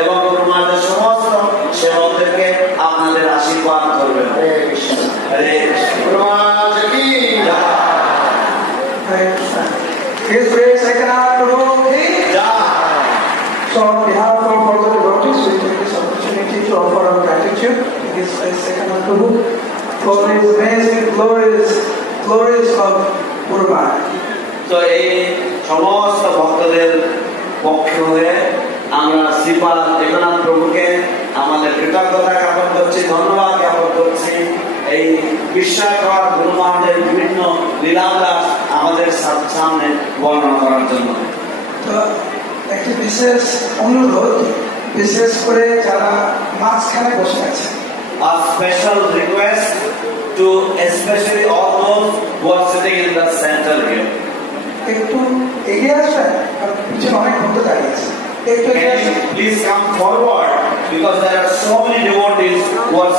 এবং তোমাদের সমস্ত সেবকদেরকে আপনাদের আশীর্বাদ করবেন। হরে কৃষ্ণ। হরে Krishna. Please praise Ekanath Prabhu ki jai. So on behalf of all the devotees, we take this opportunity to offer our gratitude to His Grace Ekanath Prabhu for His amazing glories of Gurumar. তো এই সমস্ত ভক্তদের পক্ষ হয়ে আমরা শ্রীপাদ একনাথ প্রভুকে আমাদের কৃতজ্ঞতা জ্ঞাপন করছি, ধন্যবাদ জ্ঞাপন করছি। এই বিস্ময়কর গুরুমানদের বিভিন্ন লীলালাস আমাদের সামনে বর্ণনা করার জন্য। তো একটি বিশেষ অনুরোধ, বিশেষ করে যারা মাঝখানে বসে আছে, A special request to especially all those who are sitting in the center here. একটু এগিয়ে আসবেন, পিছনে অনেক ভক্ত দাঁড়িয়ে আছে, একটু এগিয়ে Can আসবেন। you please come forward because there are so many devotees who are